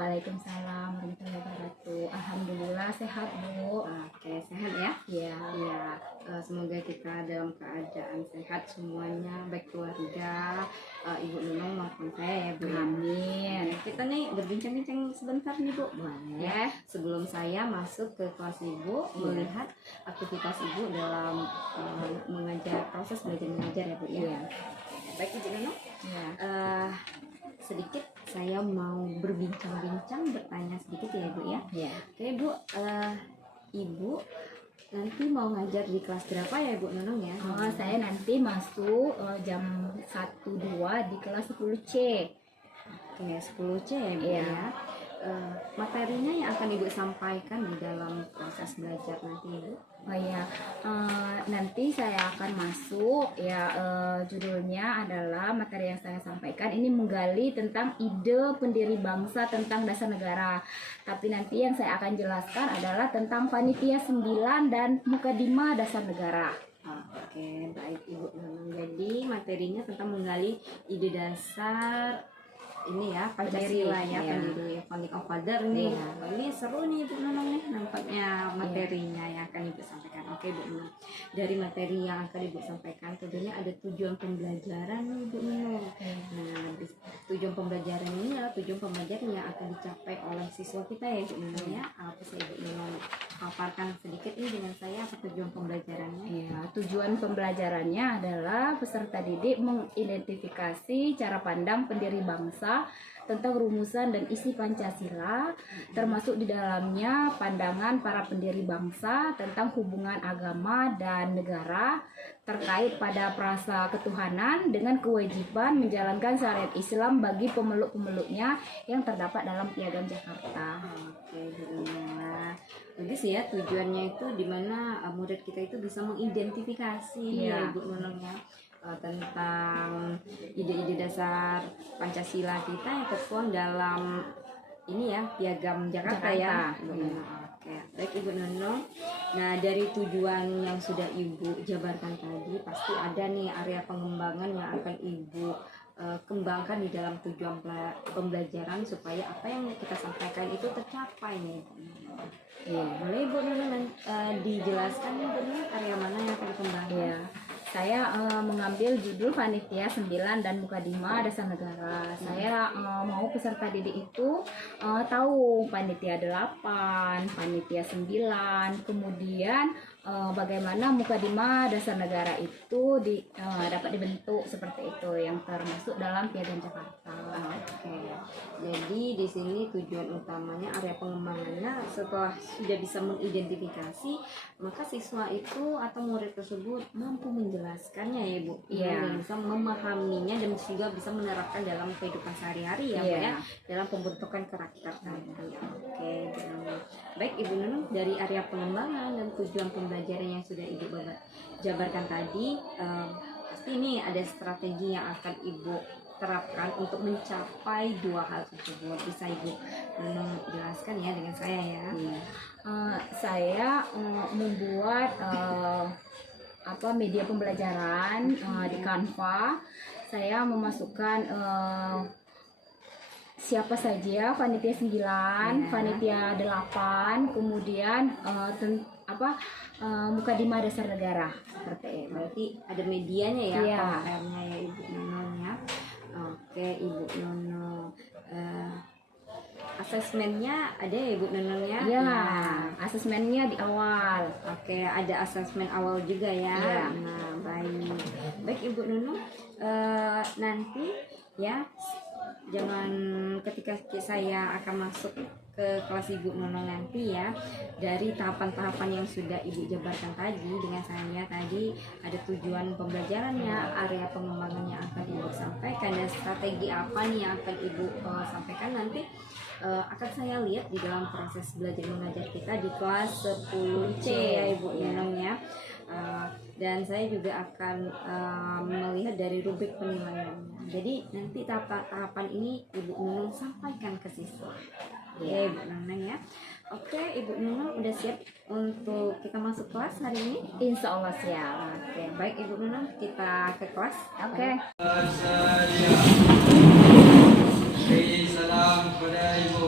Waalaikumsalam warahmatullahi wabarakatuh. Alhamdulillah sehat, Bu. Oke, sehat ya? Iya. Iya, semoga kita dalam keadaan sehat semuanya, baik keluarga, Ibu Nunung maupun saya ya, Bu. Amin. Kita nih berbincang-bincang sebentar nih, Bu. Boleh. Sebelum saya masuk ke kelas Ibu, melihat aktivitas Ibu dalam mengajar, proses belajar mengajar ya, Bu ya. Iya. Baik, Ibu Nunung. Iya. Sedikit saya mau berbincang-bincang, bertanya sedikit ya, Bu ya. Iya. Oke, Bu, Ibu nanti mau ngajar di kelas berapa ya, Bu Nunung ya? Saya nanti masuk jam 1-2 di kelas 10C. Oke, 10C ya, Bu Iya. ya. Materinya yang akan Ibu sampaikan di dalam proses belajar nanti, Ibu? Oh iya, nanti saya akan masuk ya, judulnya adalah materi yang saya sampaikan ini menggali tentang ide pendiri bangsa tentang dasar negara. Tapi nanti yang saya akan jelaskan adalah tentang panitia 9 dan mukadimah dasar negara. Oke, baik Ibu Nunung. Jadi materinya tentang menggali ide dasar ini ya, Pancasila ya, Iya. pendiri Founding of Father nih. Iya. Ini seru nih Ibu Nunung nih, nampaknya materinya yang akan Ibu sampaikan. Oke, Bu Nunung. Dari materi yang akan Ibu sampaikan tentunya ada tujuan pembelajaran nih, Bu Nunung. Nah, tujuan pembelajaran ini adalah tujuan pembelajaran yang akan dicapai oleh siswa kita ya, Bu Nunung ya. Apa sih Ibu Nunung paparkan sedikit ini dengan saya apa tujuan pembelajarannya? Ya, tujuan pembelajarannya adalah peserta didik mengidentifikasi cara pandang pendiri bangsa tentang rumusan dan isi Pancasila, termasuk di dalamnya pandangan para pendiri bangsa tentang hubungan agama dan negara terkait pada prasa ketuhanan dengan kewajiban menjalankan syariat Islam bagi pemeluk-pemeluknya yang terdapat dalam Piagam Jakarta. Oke, Bu Nunung. Bagus ya, tujuannya itu dimana murid kita itu bisa mengidentifikasi ya, Bu Nunung ya, tentang ide-ide dasar Pancasila kita yang tertuang dalam ini ya, Piagam Jakarta. Ya, Bu Nunung. Oke, baik Ibu Nunung. Nah, dari tujuan yang sudah Ibu jabarkan tadi, pasti ada nih area pengembangan yang akan Ibu kembangkan di dalam tujuan pembelajaran supaya apa yang kita sampaikan itu tercapai nih. Iya. Boleh Bu Nunung dijelaskan nih, Bu Nunung, area mana yang akan dikembangkan? Iya. Saya mengambil judul panitia 9 dan mukadimah dasar negara. Saya mau peserta didik itu tahu panitia 8, panitia 9, kemudian bagaimana mukadimah dasar negara itu dapat dibentuk seperti itu yang termasuk dalam Piagam Jakarta. Oke. Jadi di sini tujuan utamanya area pengembangannya setelah sudah bisa mengidentifikasi, maka siswa itu atau murid tersebut mampu menjelaskannya ya, Bu. Iya. Bisa memahaminya dan juga bisa menerapkan dalam kehidupan sehari-hari ya, Bu ya, dalam pembentukan karakter tadi. Oke, Bu Nunung. Baik Ibu Nunung, dari area pengembangan dan tujuan pembelajaran yang sudah Ibu jabarkan tadi, pasti ini ada strategi yang akan Ibu terapkan untuk mencapai dua hal tersebut. Bisa Ibu jelaskan ya dengan saya ya? Saya membuat media pembelajaran di Canva. Saya memasukkan siapa saja panitia 9, panitia 8, kemudian mukadimah dasar negara seperti itu. Berarti ada medianya ya, Iya. kontennya ya Ibu Nunung ya. Oke, Ibu Nunung. Asesmennya ada ya, Ibu Nunung ya? Iya, Nah, asesmennya di awal. oke, ada asesmen awal juga ya. Iya. Nah, baik Ibu Nunung. Nanti ya, jangan ketika saya akan masuk ke kelas Ibu Nunung nanti ya, dari tahapan-tahapan yang sudah Ibu jabarkan tadi dengan saya tadi, ada tujuan pembelajarannya, area pengembangan yang akan Ibu sampaikan, dan strategi apa nih yang akan Ibu sampaikan nanti akan saya lihat di dalam proses belajar mengajar kita di kelas 10C ya, Ibu Nunung ya. Dan saya juga akan melihat dari rubrik penilaiannya. Jadi nanti tahapan ini Ibu Nunung sampaikan ke siswa. Ya, Ibu Nunung ya. Oke, Ibu Nunung udah siap untuk kita masuk kelas hari ini? Insya Allah siap. Oke, baik Ibu Nunung, kita ke kelas. Oke. Beri salam kepada ibu.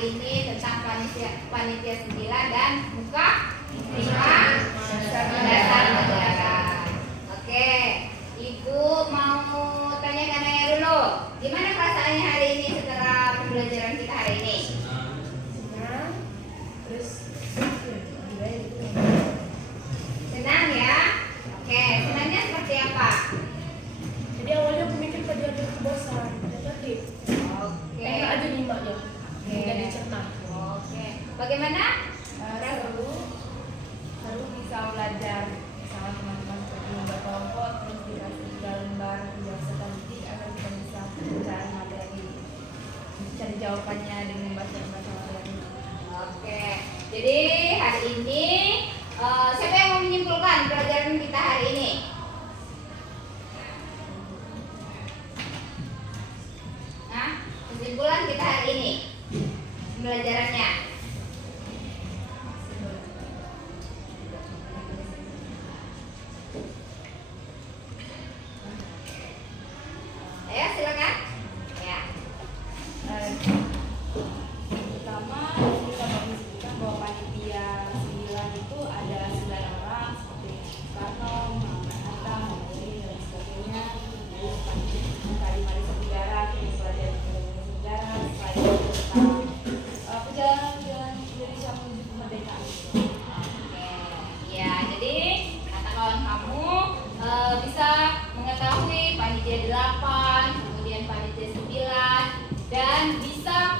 hari ini tentang panitia 9 dan buka 5 dasar negara. Oke, Ibu mau tanyakan Ayah dulu, gimana perasaannya hari ini setelah pembelajaran kita hari ini? Senang ya? Oke, senangnya seperti apa? Jadi awalnya aku mikir pelajaran itu bosan, tapi Oke. enak aja nyimaknya, Oke. jadi cerna. Oke. Bagaimana? Seru bisa belajar sama teman-teman seperti membuat kelompok, terus dikasih jalan bareng biasa nanti agar kita bisa mencari materi, cari jawabannya dengan membaca materi. Oke. Jadi hari ini siapa yang mau menyimpulkan pelajaran kita hari ini? Nah, kesimpulan kita hari ini pembelajarannya. Ayo silakan. Ya. Pertama kita mengistilahkan bahwa panitia 9 itu ada 9 orang seperti Soekarno, Muhammad Hatta, Muhammad dan sebagainya. Terus tadi Marisa Negara, kita belajar tentang sejarah, selain itu tentang perjalanan Indonesia menuju kemerdekaan. Oke. Ya, jadi kata kawan kamu bisa mengetahui panitia 8, kemudian panitia 9 dan bisa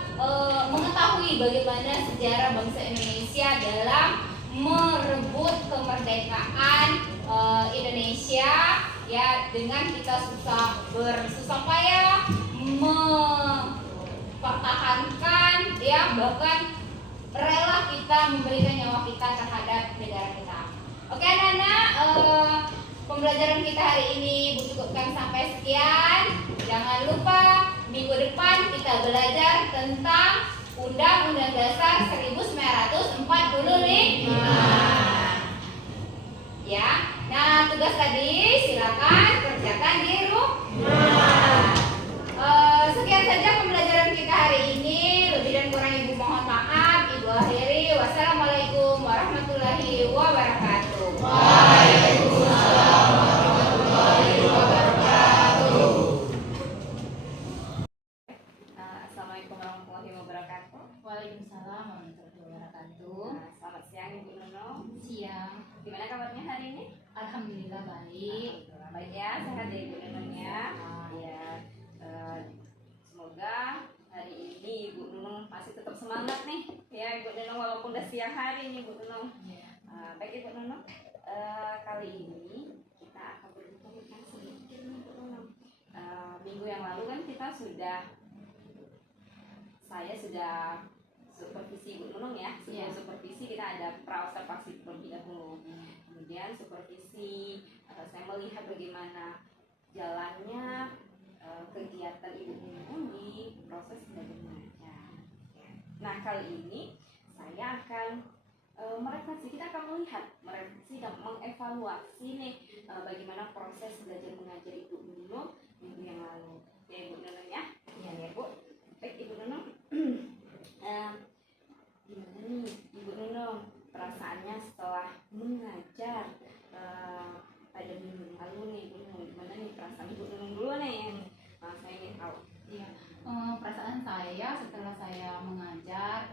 mengetahui bagaimana sejarah bangsa Indonesia dalam merebut kemerdekaan Indonesia ya, dengan kita bersusah payah mempertahankan ya, bahkan rela kita memberikan nyawa kita terhadap negara kita. Oke anak-anak, pembelajaran kita hari ini Bu cukupkan sampai sekian. Jangan lupa minggu depan kita belajar tentang Undang-Undang Dasar 1945. Ya, nah tugas tadi silakan kerjakan di rumah. Sekian saja pembelajaran kita hari ini. Lebih dan kurang Ibu mohon maaf. Ibu akhiri. Wassalamualaikum warahmatullahi wabarakatuh. Assalamualaikum warahmatullahi wabarakatuh. Waalaikumsalam warahmatullahi wabarakatuh. Selamat siang Ibu Nunung. Siang. Gimana kabarnya hari ini? Alhamdulillah baik. Alhamdulillah baik ya, sehat ya Ibu Nunung ya. Ya, semoga hari ini Ibu Nunung masih tetap semangat nih ya Ibu Nunung, walaupun udah siang hari nih Ibu Nunung. Baik Ibu Nunung, kali ini kita akan berbincang sedikit nih Ibu Nunung. Minggu yang lalu kan saya sudah supervisi Ibu Nunung ya. Sebelum supervisi kita ada pra-observasi terlebih dahulu. Kemudian supervisi, saya melihat bagaimana jalannya kegiatan Ibu Nunung di proses belajar mengajar. Nah kali ini saya akan kita akan merefleksi dan mengevaluasi nih bagaimana proses belajar mengajar Ibu Nunung minggu yang lalu. Ya Ibu Nunung ya. Ya Bu. Baik Ibu Nunung. Gimana nih Ibu Nunung perasaannya setelah mengajar pada minggu lalu nih Ibu Nunung? Gimana nih perasaan Ibu Nunung dulu nih yang saya ingin tahu. Iya, perasaan saya setelah saya mengajar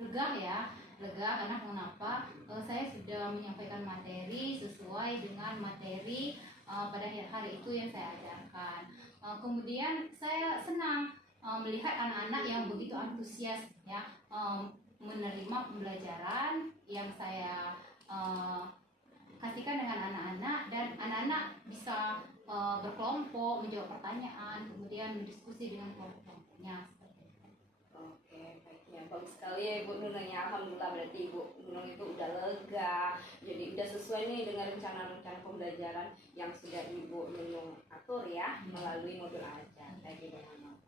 lega ya, karena kenapa? Saya sudah menyampaikan materi sesuai dengan materi pada hari itu yang saya ajarkan. Kemudian saya senang melihat anak-anak yang begitu antusias ya, menerima pembelajaran yang saya kasihkan dengan anak-anak, dan anak-anak bisa berkelompok menjawab pertanyaan, kemudian berdiskusi dengan kelompok-kelompoknya. Oke, baik ya, bagus sekali ya Ibu Nunung ya. Alhamdulillah berarti Ibu Nunung itu udah lega, jadi udah sesuai nih dengan rencana-rencana pembelajaran yang sudah Ibu Nunung atur ya melalui modul ajar kayak gitu.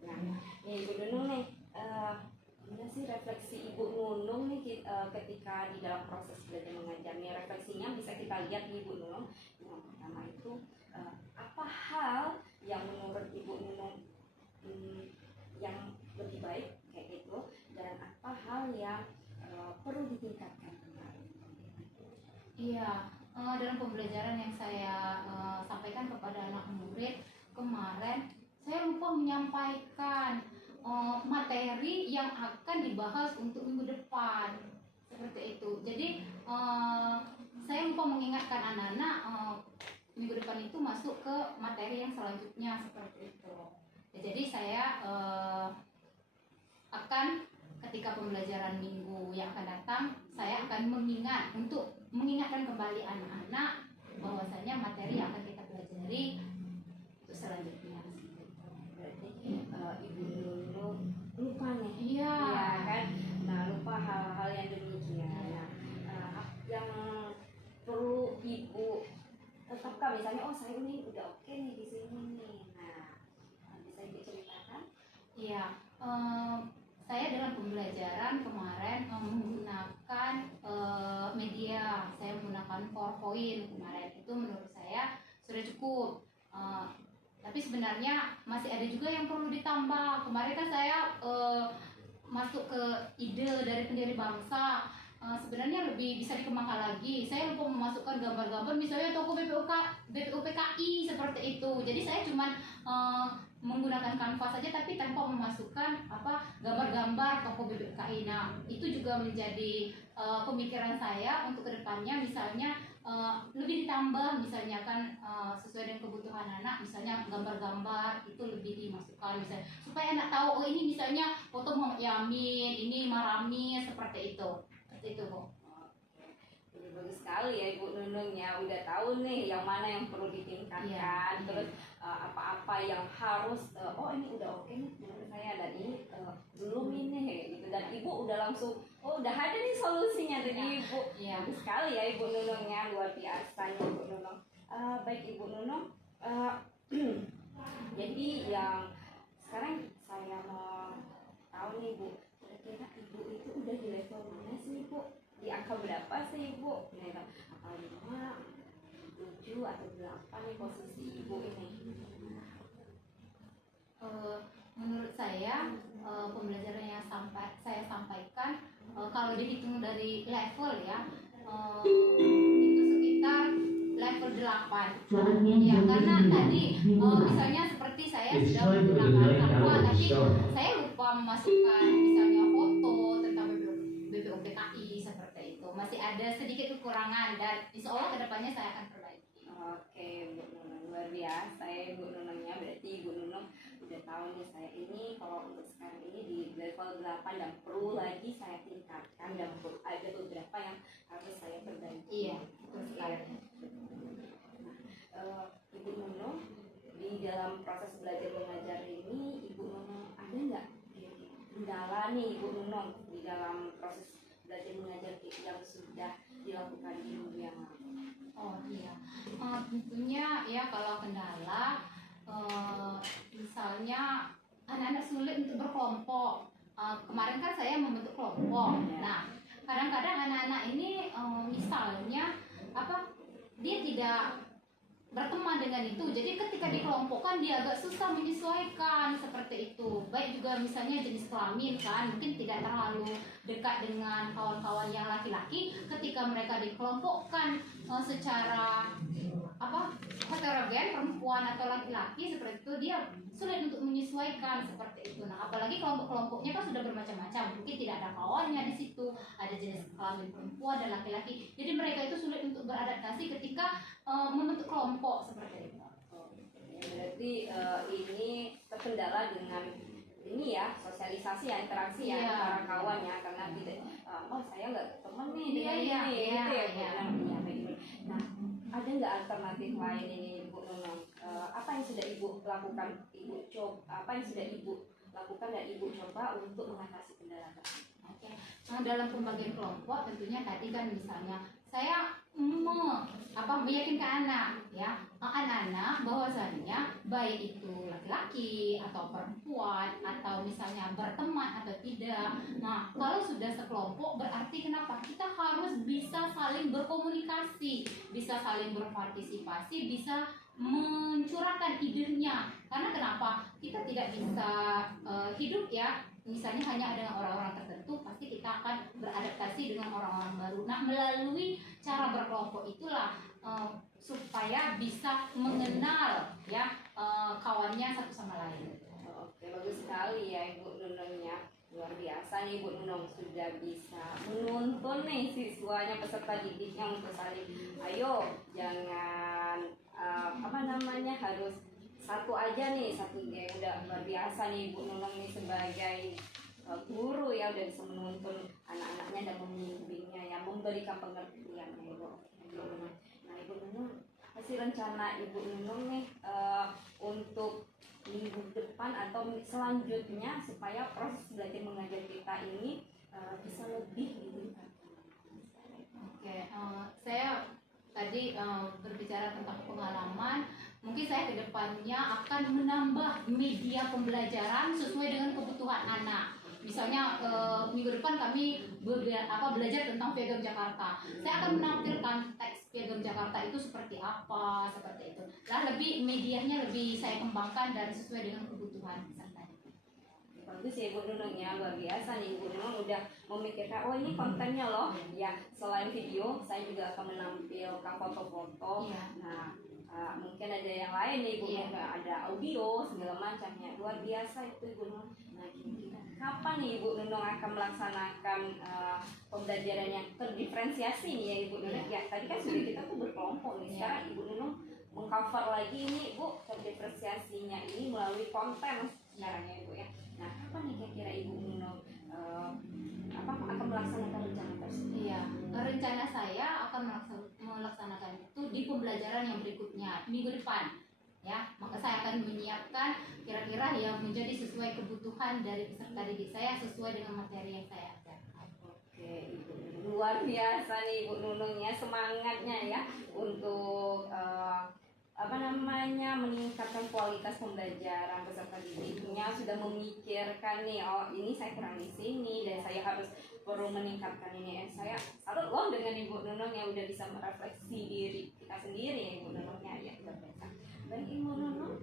Nah, ya Ibu Nunung nih, gimana sih refleksi Ibu Nunung nih ketika di dalam proses belajar mengajar nih? Refleksinya bisa kita lihat di Ibu Nunung. Yang pertama itu apa hal yang menurut Ibu Nunung yang lebih baik kayak gitu, dan yang perlu ditingkatkan? Iya, dalam pembelajaran yang saya sampaikan kepada anak murid kemarin, saya lupa menyampaikan materi yang akan dibahas untuk minggu depan, seperti itu. Jadi saya lupa mengingatkan anak-anak minggu depan itu masuk ke materi yang selanjutnya, seperti itu. Ya, jadi saya akan ketika pembelajaran minggu yang akan datang, saya akan mengingatkan kembali anak-anak bahwasanya materi yang akan kita pelajari itu selanjutnya. Berarti Ibu Nunung lupa nih. Iya. Iya kan? Nah, lupa hal-hal yang demikian. Nah, yang perlu Ibu tetapkan, misalnya saya ini udah oke nih di sini nih. Nah, bisa Ibu ceritakan? Iya, saya dalam pembelajaran kemarin menggunakan media, saya menggunakan PowerPoint kemarin, itu menurut saya sudah cukup. Tapi sebenarnya masih ada juga yang perlu ditambah. Kemarin kan saya masuk ke ide dari pendiri bangsa. Sebenarnya lebih bisa dikembangkan lagi. Saya lupa memasukkan gambar-gambar, misalnya toko BPUPKI seperti itu. Jadi saya cuma menggunakan kanvas saja, tapi tanpa memasukkan gambar-gambar toko BPUPKI. Nah, itu juga menjadi pemikiran saya untuk kedepannya. Misalnya lebih ditambah, misalnya kan sesuai dengan kebutuhan anak, misalnya gambar-gambar itu lebih dimasukkan, misalnya supaya anak tahu, oh ini misalnya foto Muhammad Yamin, ini Marami, seperti itu. Seperti itu, Bu. Oke, bagus sekali ya Ibu Nunung ya, udah tahu nih yang mana yang perlu ditingkatkan. Iya. Terus apa-apa yang harus ini udah oke nih menurut saya, dan ini belum ini gitu, dan Ibu udah langsung udah ada nih solusinya dari Ibu. Iya. Bagus sekali ya Ibu Nunung ya, luar biasa ya Ibu Nunung. Baik Ibu Nunung, jadi yang sekarang saya mau tahu nih Bu, kira-kira Ibu itu udah di level mana sih Bu? Di angka berapa sih Ibu? Nah, angka 5, 7 atau 8 nih posisi Ibu ini? Menurut saya pembelajaran yang saya sampaikan, kalau dihitung dari level ya, itu sekitar level 8. Ya, karena tadi misalnya seperti saya sudah menggunakan Canva, tapi saya lupa memasukkan misalnya foto tentang BPUPKI, seperti itu. Masih ada sedikit kekurangan, dan insya Allah kedepannya saya akan perbaiki. Oke Bu Nunung, luar biasa ya Bu Nunungnya. Berarti Ibu Nunung udah tahu nih, saya ini kalau untuk sekarang ini di level 8 dan perlu lagi saya tingkatkan, dan ada beberapa yang harus saya perbaiki. Iya, betul sekali. Ibu Nunung, di dalam proses belajar mengajar ini Ibu Nunung ada nggak kendala nih Ibu Nunung di dalam proses belajar mengajar yang sudah dilakukan di minggu yang lalu? Oh iya, tentunya ya kalau kendala, misalnya anak-anak sulit untuk berkelompok. Kemarin kan saya membentuk kelompok. Nah, kadang-kadang anak-anak ini misalnya dia tidak berteman dengan itu, jadi ketika dikelompokkan dia agak susah menyesuaikan, seperti itu. Baik juga misalnya jenis kelamin kan, mungkin tidak terlalu dekat dengan kawan-kawan yang laki-laki. Ketika mereka dikelompokkan secara heterogen, perempuan atau laki-laki seperti itu, dia sulit untuk menyesuaikan, seperti itu. Nah, apalagi kelompok-kelompoknya kan sudah bermacam-macam, mungkin tidak ada kawannya di situ, ada jenis kelamin perempuan dan laki-laki, jadi mereka itu sulit untuk beradaptasi ketika membentuk kelompok, seperti itu. Berarti ini terkendala dengan ini ya, sosialisasi ya, interaksi ya, Iya. antara kawan ya, karena tidak saya nggak temen nih dengan Iya, ini iya, gitu ya Bu. iya. Nah, ada nggak alternatif lain ini Bu Nunung? Apa yang sudah Ibu lakukan, apa yang sudah Ibu lakukan dan Ibu coba untuk mengatasi kendala tersebut? Oke. Nah, dalam pembagian kelompok tentunya tadi kan misalnya saya meyakinkan anak-anak bahwasannya baik itu laki-laki atau perempuan atau misalnya berteman atau tidak. Nah, kalau sudah sekelompok berarti kenapa? Kita harus bisa saling berkomunikasi, bisa saling berpartisipasi, bisa mencurahkan idenya. Karena kenapa? apa? Kita tidak bisa hidup ya misalnya hanya dengan orang-orang tertentu, pasti kita akan beradaptasi dengan orang-orang baru. Nah, melalui cara berkelompok itulah supaya bisa mengenal ya kawannya satu sama lain. Oke, bagus sekali ya Ibu Nunungnya. Luar biasa nih Ibu Nunung, sudah bisa menuntun nih siswanya, peserta didiknya untuk saling, ayo jangan harus satu aja nih, satu geng. Udah luar biasa nih Ibu Nunung nih sebagai guru ya, udah bisa menuntun anak-anaknya dan membimbingnya ya, memberikan pengertian ya Ibu. Nah Ibu Nunung, masih rencana Ibu Nunung nih untuk minggu depan atau selanjutnya supaya proses belajar mengajar kita ini bisa lebih gitu. Oke, saya tadi berbicara tentang pengalaman. Mungkin saya ke depannya akan menambah media pembelajaran sesuai dengan kebutuhan anak. Misalnya minggu depan kami belajar tentang Piagam Jakarta. Saya akan menampilkan teks Piagam Jakarta itu seperti apa, seperti itu. Lah lebih medianya lebih saya kembangkan dan sesuai dengan kebutuhan peserta. Bagus ya Ibu Nunung ya, luar biasa nih Ibu Nunung udah memikirkan, oh ini kontennya loh ya, selain video saya juga akan menampilkan foto-foto. Iya. Nah mungkin ada yang lain nih Ibu Nunung, ada audio segala macamnya, luar biasa itu Ibu Nunung. Nah kira-kira kapan nih Ibu Nunung akan melaksanakan pembelajaran yang terdiferensiasi nih ya Ibu Nunung? Ya tadi kan sudah kita tuh berkelompok nih, sekarang Ibu Nunung mengcover lagi ini Bu, terdiferensiasinya ini melalui konten sekarang ya Ibu ya. Nah, kapan nih kira-kira Ibu Nunung akan melaksanakan rencana tersebut? Iya, rencana saya akan melaksanakan itu di pembelajaran yang berikutnya minggu depan. Ya, maka saya akan menyiapkan kira-kira yang menjadi sesuai kebutuhan dari peserta didik saya sesuai dengan materi yang saya ajarkan. Oke, Ibu Nunung, luar biasa nih Ibu Nunung ya, semangatnya ya untuk meningkatkan kualitas pembelajaran peserta didiknya, sudah memikirkan nih, oh ini saya kurang di sini dan saya harus perlu meningkatkan ini. Saya salut loh dengan Ibu Nunung yang udah bisa merefleksi diri kita sendiri ya Ibu Nunungnya ya, luar biasa. Baik Ibu Nunung,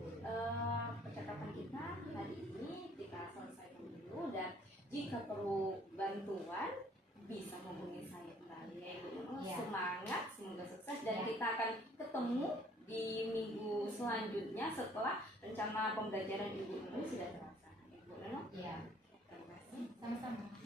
percakapan kita hari ini kita selesaikan dulu, dan jika perlu bantuan bisa menghubungi saya kembali ya Ibu Nunung. Ya. Semangat, semoga sukses, dan Ya. kita akan ketemu di minggu selanjutnya setelah rencana pembelajaran Ibu Nunung sudah terlaksana. Ibu Nunung, Iya, terima kasih. sama-sama.